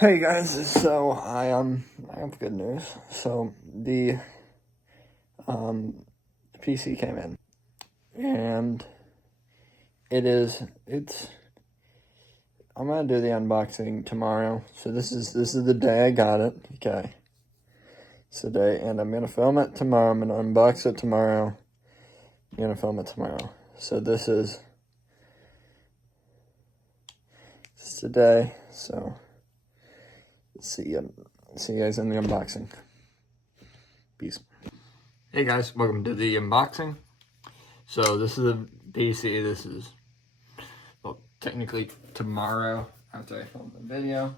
Hey guys, so I have good news. So the PC came in, and it's I'm gonna do the unboxing tomorrow. So this is the day I got it. Okay, it's the day, and I'm gonna film it tomorrow. I'm gonna unbox it tomorrow. I'm gonna film it tomorrow. So this is the day. So see you guys in the unboxing. Peace. Hey guys, welcome to the unboxing. So this is a PC. This is, well, technically tomorrow after I film the video,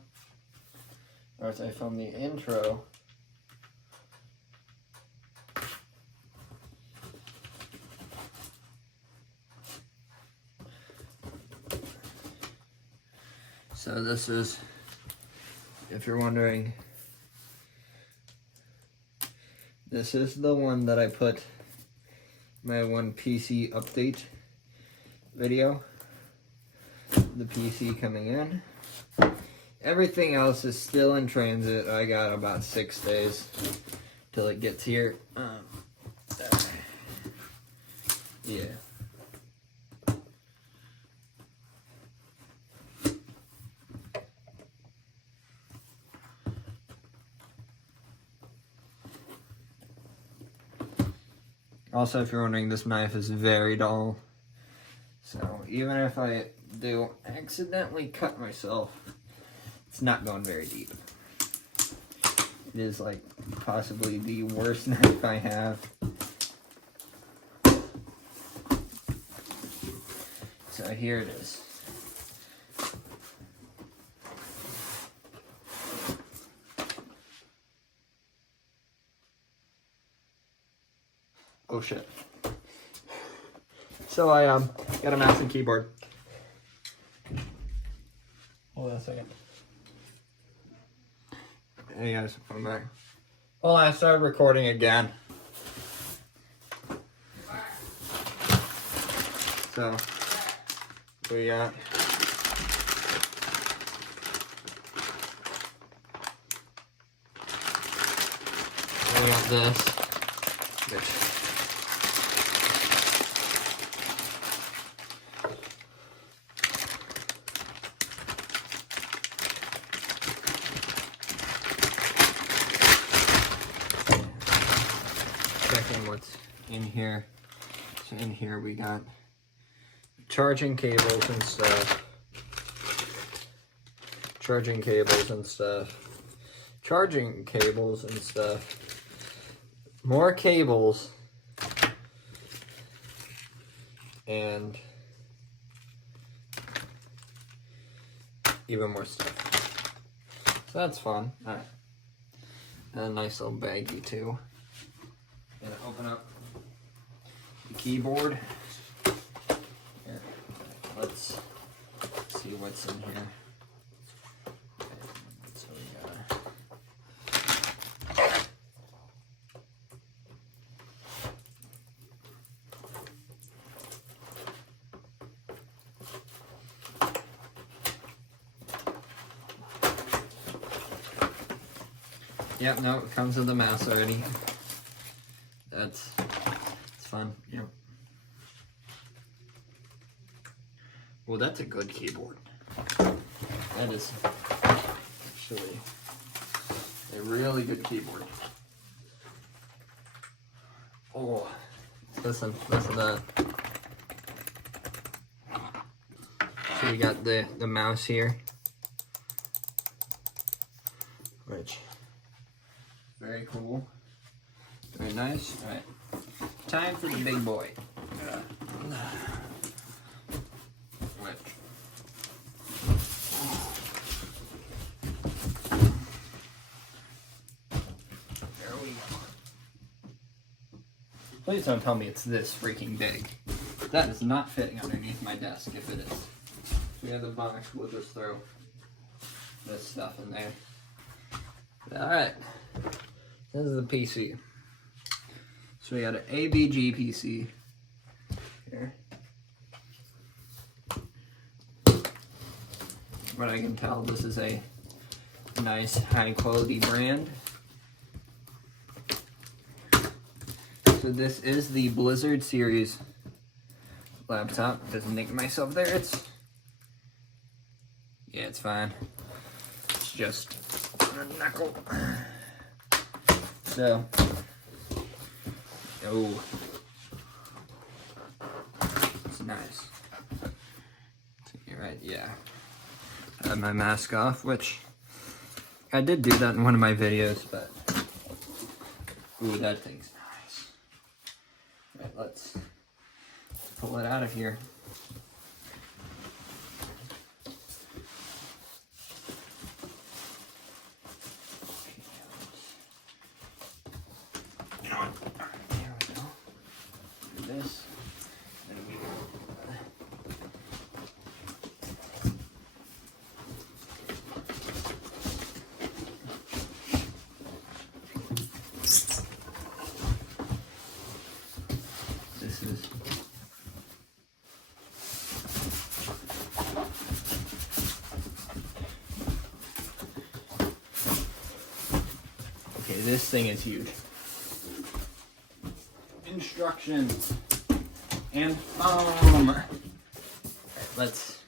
or after I film the intro. So this is, if you're wondering, this is the one that I put my one PC update video. The PC coming in. Everything else is still in transit. I got about 6 days till it gets here. Yeah. Also, if you're wondering, this knife is very dull. So even if I do accidentally cut myself, it's not going very deep. It is like possibly the worst knife I have. So here it is. Oh shit. So I got a mouse and keyboard. Hold on a second. Hey guys, I'm back. Hold on, I started recording again. So we got this, which checking what's in here. So in here we got charging cables and stuff. Charging cables and stuff. More cables. And even more stuff. So that's fun. Alright. And a nice little baggie too. Gonna open up the keyboard. Here, let's see what's in here. Okay, so we got yep, no, it comes with the mouse already. It's fun, yep. Well, that's a good keyboard. That is actually a really good keyboard. Oh, listen to that. So we got the mouse here, which very cool. Very nice. All right, time for the big boy. Which, there we go. Please don't tell me it's this freaking big. That is not fitting underneath my desk. If it is, we have the box. We'll just throw this stuff in there. All right. This is the PC. So we got an AVGPC here. What I can tell, this is a nice high quality brand. So this is the Blizzard series laptop. Doesn't make myself there. Yeah, it's fine. It's just a knuckle. So, oh, it's nice. You're right, yeah. I have my mask off, which I did do that in one of my videos, but ooh, that thing's nice. All right, let's pull it out of here. There we go. Do this. Then we this is okay, this thing is huge. Instructions and foam. Let's.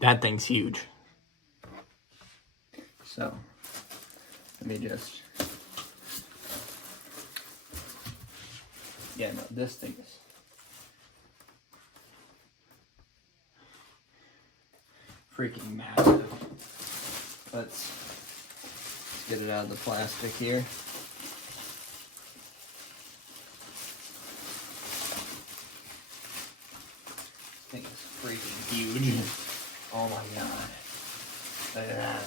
That thing's huge. So let me just. Yeah, no, this thing is. Freaking massive. Let's get it out of the plastic here. This thing is freaking huge. Oh my god. Look at that.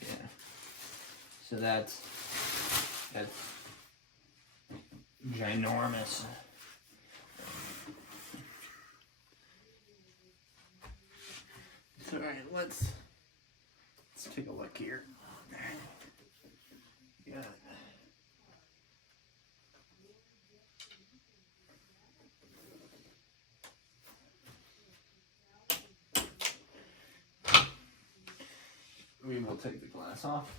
Yeah. So that's ginormous. All right, let's take a look here. Yeah. We will take the glass off.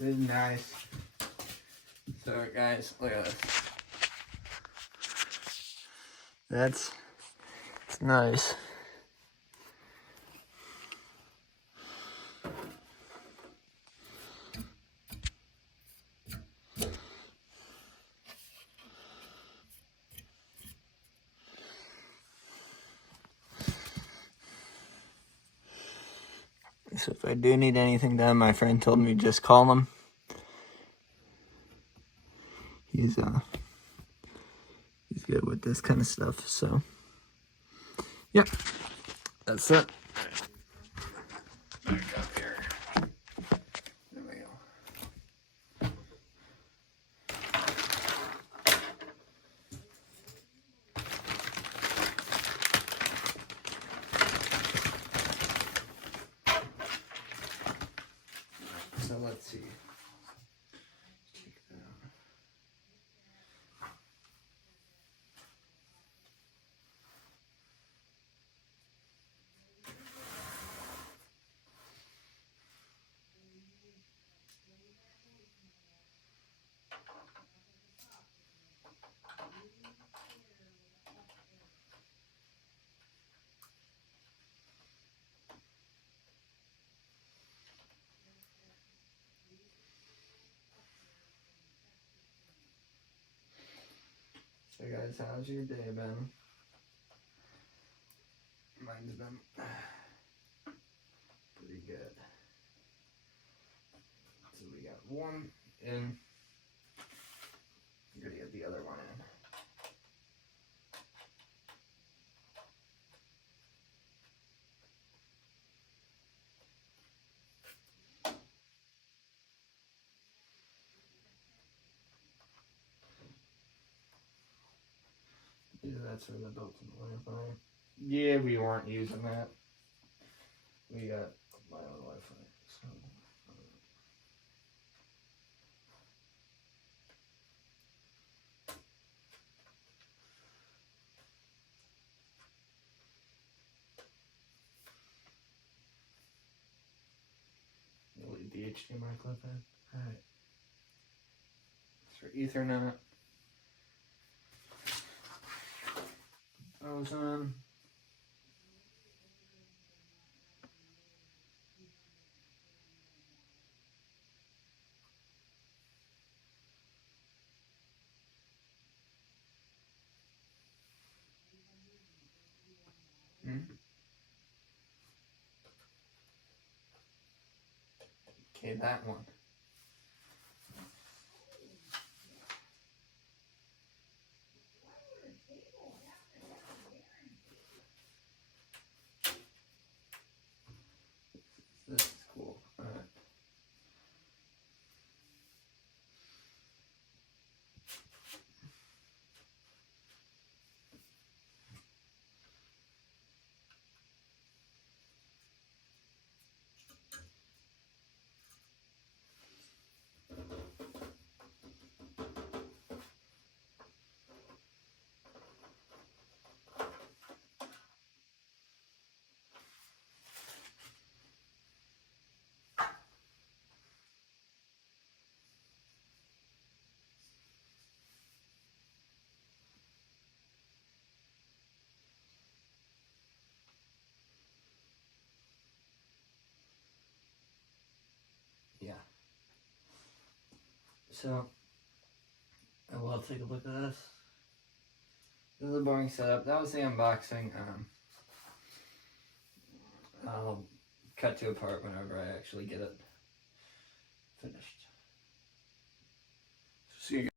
This is nice. So guys, look at this. It's nice. So if I do need anything done, my friend told me just call him. He's good with this kind of stuff, so yeah, that's it. Back up here. There we go. So let's see. Check that out. So guys, how's your day been? Mine's been pretty good. So we got one in. I'm gonna get the other one in. Yeah, that's where the built-in Wi-Fi. Yeah, we weren't using that. We got my own Wi-Fi. So. You'll leave the HDMI clip in. Alright. For Ethernet. Those on. Okay, that one. This is cool. Alright. Yeah. So, I will take a look at this. This is a boring setup. That was the unboxing. I'll cut to a part whenever I actually get it finished. See you guys.